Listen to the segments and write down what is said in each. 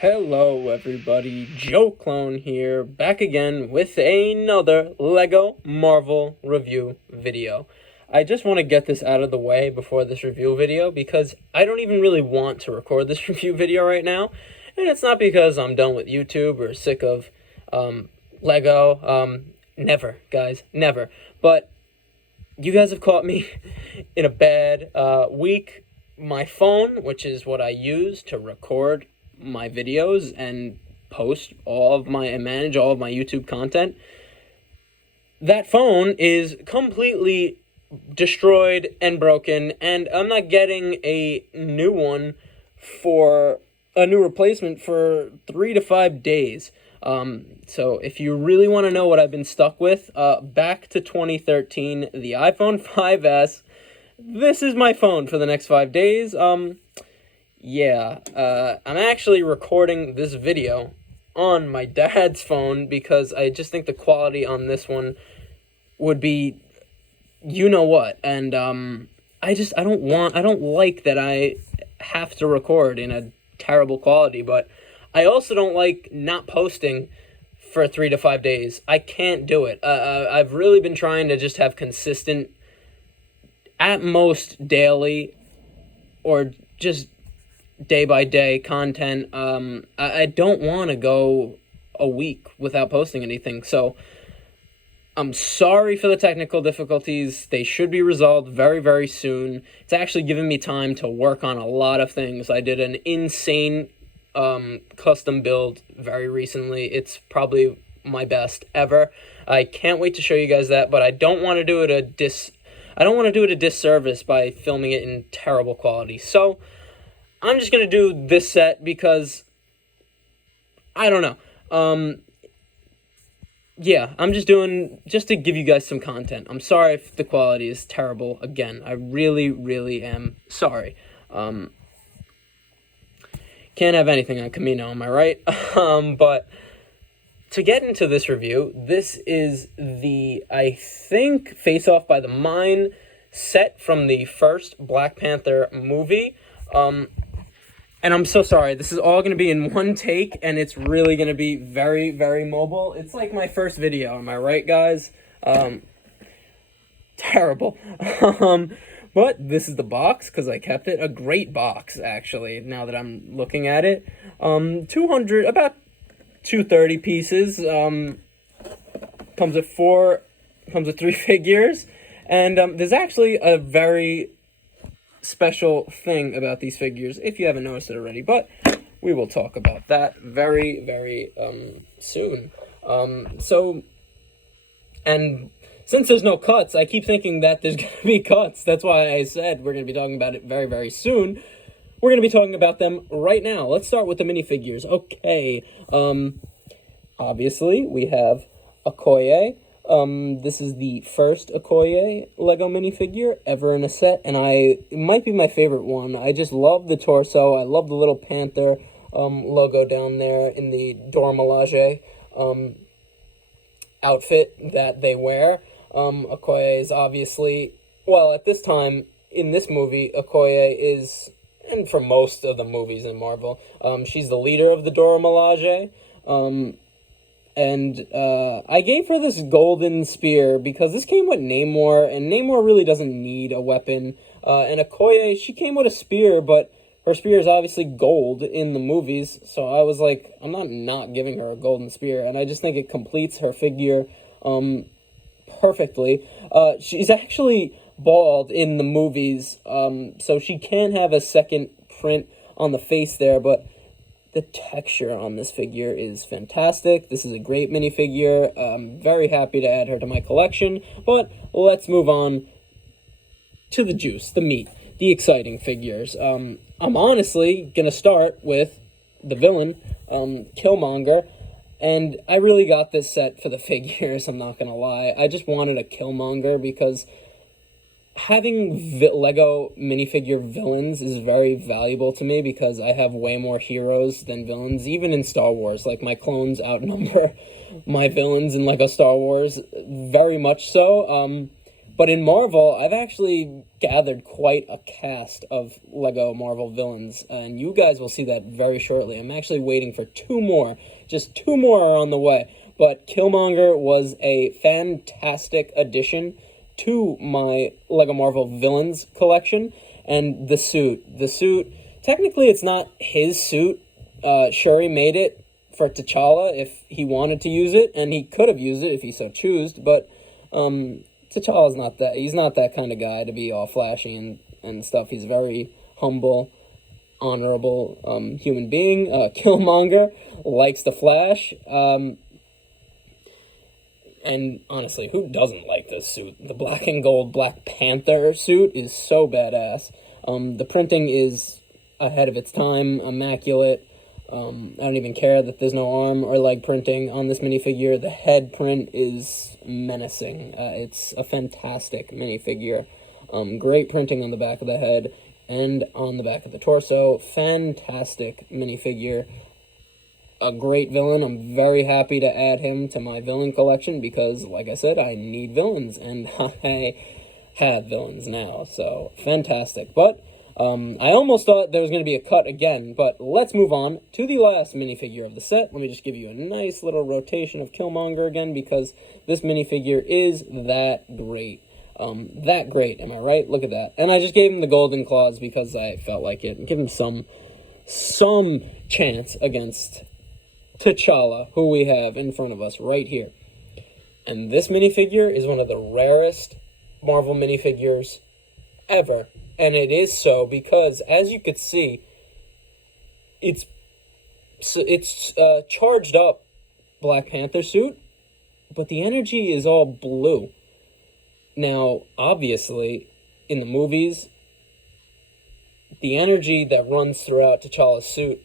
Hello everybody, Joeclone here, back again with another LEGO Marvel review video. I just want to get this out of the way before this review video because I don't even really want to record this review video right now. And it's not because I'm done with YouTube or sick of LEGO. Never, guys, never. But you guys have caught me in a bad week. My phone, which is what I use to record my videos and manage all of my YouTube content, that phone is completely destroyed and broken, and I'm not getting a new replacement for 3 to 5 days. So if you really want to know what I've been stuck with, back to 2013, the iPhone 5S. This is my phone for the next 5 days. I'm actually recording this video on my dad's phone because I just think the quality on this one would be you-know-what. And, I don't like that I have to record in a terrible quality, but I also don't like not posting for 3 to 5 days. I can't do it. I've really been trying to just have consistent, at most daily, or just day-by-day content. I don't want to go a week without posting anything, so I'm sorry for the technical difficulties. They should be resolved very, very soon. It's actually given me time to work on a lot of things. I did an insane custom build very recently. It's probably my best ever. I can't wait to show you guys that, but I don't want to do it a disservice by filming it in terrible quality. So I'm just going to do this set because, I don't know. I'm just to give you guys some content. I'm sorry if the quality is terrible. Again, I really, really am sorry. Can't have anything on Camino, am I right? But to get into this review, this is the, I think, Face Off by the Mine set from the first Black Panther movie. And I'm so sorry, this is all going to be in one take, and it's really going to be very, very mobile. It's like my first video, am I right, guys? Terrible. But this is the box, because I kept it. A great box, actually, now that I'm looking at it. About 230 pieces. Comes with 3 figures. And there's actually a very special thing about these figures, if you haven't noticed it already, but we will talk about that very, very soon. And since there's no cuts, I keep thinking that there's going to be cuts. That's why I said we're going to be talking about it very, very soon. We're going to be talking about them right now. Let's start with the minifigures. Okay, obviously we have Okoye. This is the first Okoye LEGO minifigure ever in a set, and it might be my favorite one. I just love the torso. I love the little Panther logo down there in the Dora Milaje outfit that they wear. Okoye is obviously, well, at this time in this movie, Okoye is, and for most of the movies in Marvel, she's the leader of the Dora Milaje. And I gave her this golden spear because this came with Namor, and Namor really doesn't need a weapon. And Okoye, she came with a spear, but her spear is obviously gold in the movies, so I was like, I'm not giving her a golden spear, and I just think it completes her figure perfectly. She's actually bald in the movies, so she can have a second print on the face there, but the texture on this figure is fantastic. This is a great minifigure. I'm very happy to add her to my collection. But let's move on to the juice, the meat, the exciting figures. I'm honestly going to start with the villain, Killmonger. And I really got this set for the figures, I'm not going to lie. I just wanted a Killmonger because having LEGO minifigure villains is very valuable to me because I have way more heroes than villains, even in Star Wars. Like, my clones outnumber my villains in LEGO Star Wars, very much so. But in Marvel, I've actually gathered quite a cast of Lego Marvel villains, and you guys will see that very shortly. I'm actually waiting for two more. Just two more are on the way. But Killmonger was a fantastic addition to my Lego Marvel villains collection. And the suit. Technically, it's not his suit. Shuri made it for T'Challa if he wanted to use it, and he could have used it if he so chose, but T'Challa's not that. He's not that kind of guy to be all flashy and stuff. He's a very humble, honorable human being. Killmonger likes the Flash. And honestly, who doesn't like this suit? The black and gold Black Panther suit is so badass. The printing is ahead of its time, immaculate. I don't even care that there's no arm or leg printing on this minifigure. The head print is menacing. It's a fantastic minifigure. Great printing on the back of the head and on the back of the torso. Fantastic minifigure. A great villain. I'm very happy to add him to my villain collection because, like I said, I need villains, and I have villains now, so fantastic. But I almost thought there was going to be a cut again, but let's move on to the last minifigure of the set. Let me just give you a nice little rotation of Killmonger again, because this minifigure is that great. That great, am I right? Look at that. And I just gave him the golden claws because I felt like it. Give him some chance against T'Challa, who we have in front of us right here. And this minifigure is one of the rarest Marvel minifigures ever. And it is so because, as you could see, it's charged up Black Panther suit, but the energy is all blue. Now, obviously, in the movies, the energy that runs throughout T'Challa's suit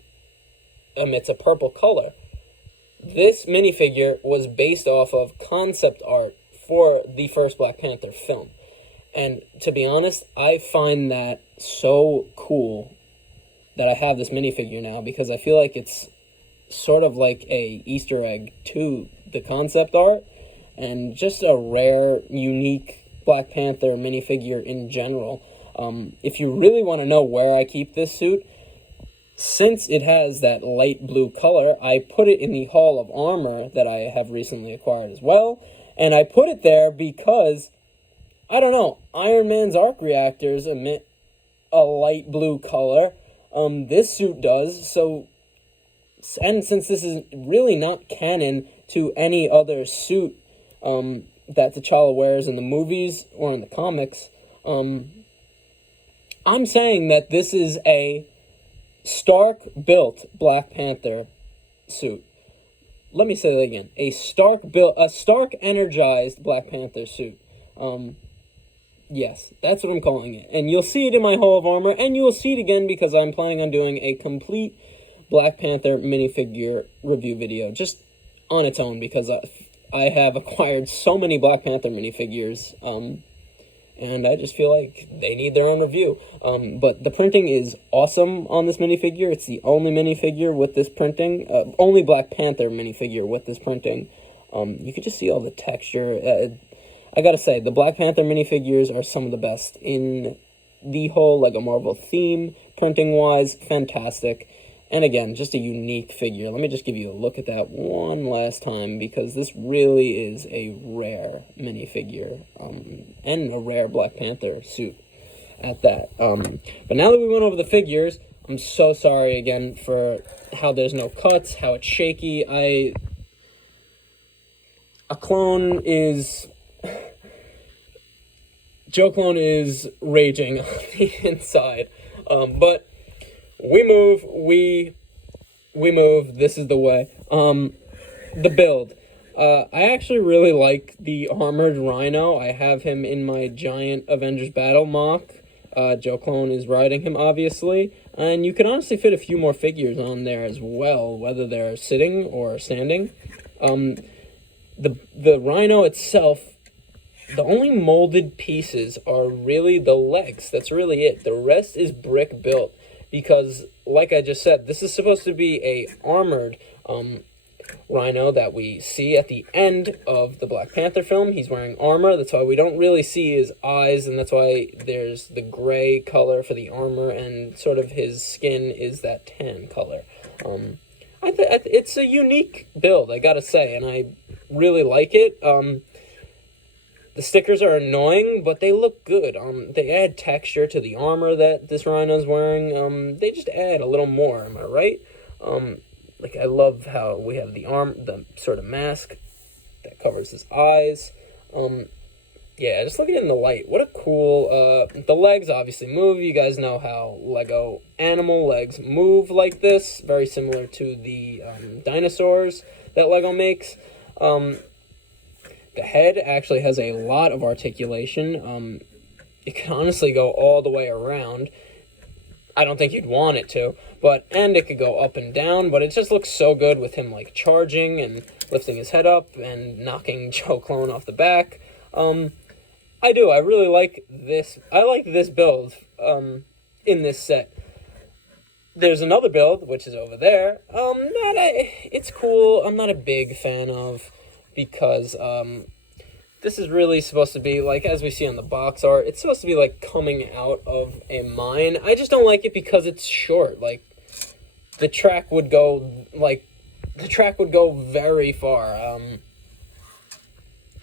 emits a purple color. This minifigure was based off of concept art for the first Black Panther film. And to be honest, I find that so cool that I have this minifigure now, because I feel like it's sort of like a Easter egg to the concept art and just a rare, unique Black Panther minifigure in general. If you really want to know where I keep this suit, since it has that light blue color, I put it in the Hall of Armor that I have recently acquired as well. And I put it there because, I don't know, Iron Man's arc reactors emit a light blue color. This suit does, so, and since this is really not canon to any other suit that T'Challa wears in the movies or in the comics, I'm saying that this is a Stark-built Black Panther suit. Let me say that again. A Stark-energized Black Panther suit. Yes, that's what I'm calling it. And you'll see it in my Hall of Armor, and you will see it again because I'm planning on doing a complete Black Panther minifigure review video, just on its own, because I have acquired so many Black Panther minifigures, and I just feel like they need their own review. But the printing is awesome on this minifigure. It's the only minifigure with this printing, only Black Panther minifigure with this printing. You could just see all the texture. I gotta say, the Black Panther minifigures are some of the best in the whole Lego Marvel theme, printing-wise, fantastic. And again, just a unique figure. Let me just give you a look at that one last time, because this really is a rare minifigure, and a rare Black Panther suit at that. But now that we went over the figures, I'm so sorry again for how there's no cuts, how it's shaky. Joeclone is raging on the inside. But we move, this is the way. The build. I actually really like the armored Rhino. I have him in my giant Avengers Battle mock. Joeclone is riding him, obviously. And you can honestly fit a few more figures on there as well, whether they're sitting or standing. The Rhino itself, the only molded pieces are really the legs. That's really it. The rest is brick built because, like I just said, this is supposed to be a armored rhino that we see at the end of the Black Panther film. He's wearing armor. That's why we don't really see his eyes, and that's why there's the gray color for the armor, and sort of his skin is that tan color. It's a unique build, I gotta say, and I really like it. The stickers are annoying, but they look good. They add texture to the armor that this rhino's wearing. They just add a little more, am I right? Like, I love how we have the sort of mask that covers his eyes. Yeah, just look at it in the light. What a cool, the legs obviously move. You guys know how Lego animal legs move like this. Very similar to the dinosaurs that Lego makes. The head actually has a lot of articulation. It can honestly go all the way around. I don't think you'd want it to, and it could go up and down, but it just looks so good with him, like, charging and lifting his head up and knocking Joeclone off the back. I really like this. I like this build, in this set. There's another build, which is over there. It's cool. I'm not a big fan of, because, this is really supposed to be, like, as we see on the box art, it's supposed to be, like, coming out of a mine. I just don't like it because it's short. Like, the track would go very far.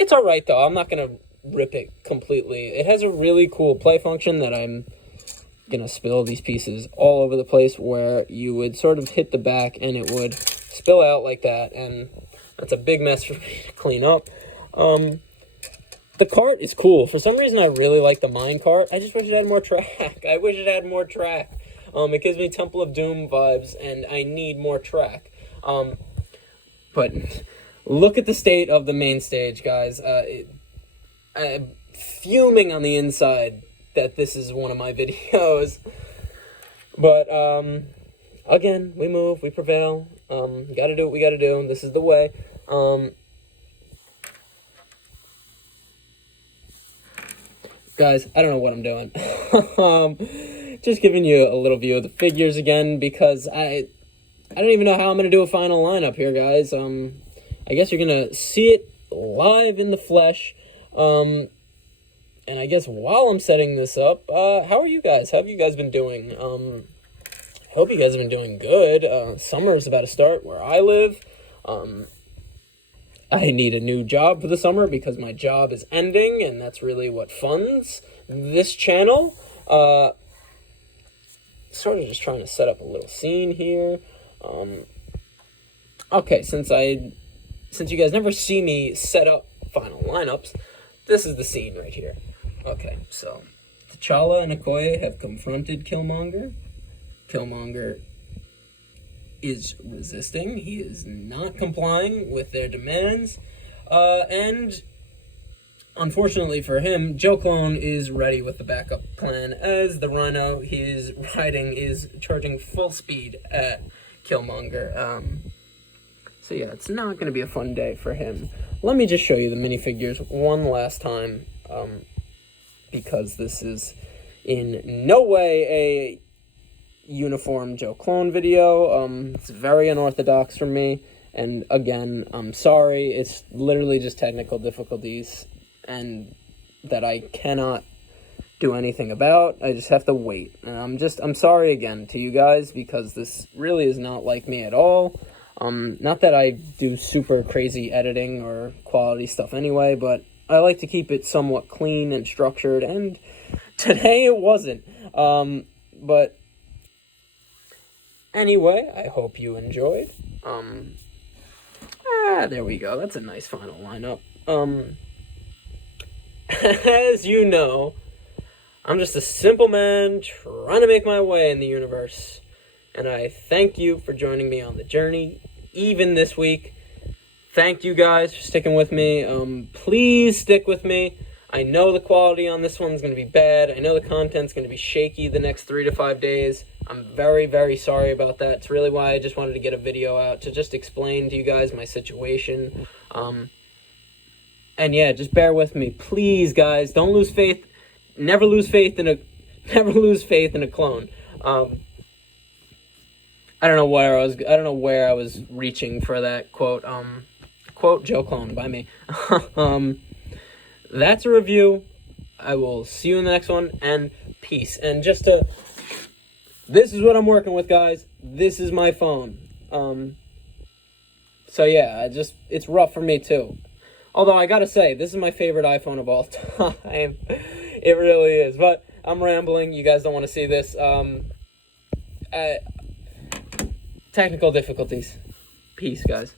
It's alright, though. I'm not gonna rip it completely. It has a really cool play function that I'm gonna spill these pieces all over the place, where you would sort of hit the back and it would spill out like that, and that's a big mess for me to clean up. The cart is cool. For some reason, I really like the mine cart. I just wish it had more track. It gives me Temple of Doom vibes, and I need more track. But look at the state of the main stage, guys. I'm fuming on the inside that this is one of my videos. But, again, we move, we prevail. We gotta do what we gotta do. This is the way. Guys, I don't know what I'm doing. Just giving you a little view of the figures again, because I don't even know how I'm going to do a final lineup here, guys. I guess you're going to see it live in the flesh. And I guess while I'm setting this up, how are you guys? How have you guys been doing? I hope you guys have been doing good. Summer is about to start where I live. I need a new job for the summer because my job is ending, and that's really what funds this channel. Sort of just trying to set up a little scene here. Okay, since you guys never see me set up final lineups, this is the scene right here. Okay, so T'Challa and Okoye have confronted Killmonger. Killmonger is resisting. He is not complying with their demands. And unfortunately for him, Joeclone is ready with the backup plan, as the rhino he's riding is charging full speed at Killmonger. So yeah, it's not going to be a fun day for him. Let me just show you the minifigures one last time, because this is in no way a uniform Joeclone video. It's very unorthodox for me, and again, I'm sorry. It's literally just technical difficulties, and that I cannot do anything about. I just have to wait, and I'm sorry again to you guys, because this really is not like me at all. Not that I do super crazy editing or quality stuff anyway, but I like to keep it somewhat clean and structured, and today it wasn't. But anyway, I hope you enjoyed. There we go. That's a nice final lineup. As you know, I'm just a simple man trying to make my way in the universe. And I thank you for joining me on the journey, even this week. Thank you guys for sticking with me. Please stick with me. I know the quality on this one's going to be bad. I know the content's going to be shaky the next 3 to 5 days. I'm very, very sorry about that. It's really why I just wanted to get a video out, to just explain to you guys my situation. And yeah, just bear with me. Please, guys, don't lose faith. Never lose faith in a clone. I don't know where I was reaching for that quote. Quote Joeclone by me. That's a review. I will see you in the next one, and peace. And this is what I'm working with, guys. This is my phone. So yeah, it's rough for me too. Although I gotta say, this is my favorite iPhone of all time. It really is. But I'm rambling. You guys don't want to see this. Technical difficulties. Peace, guys.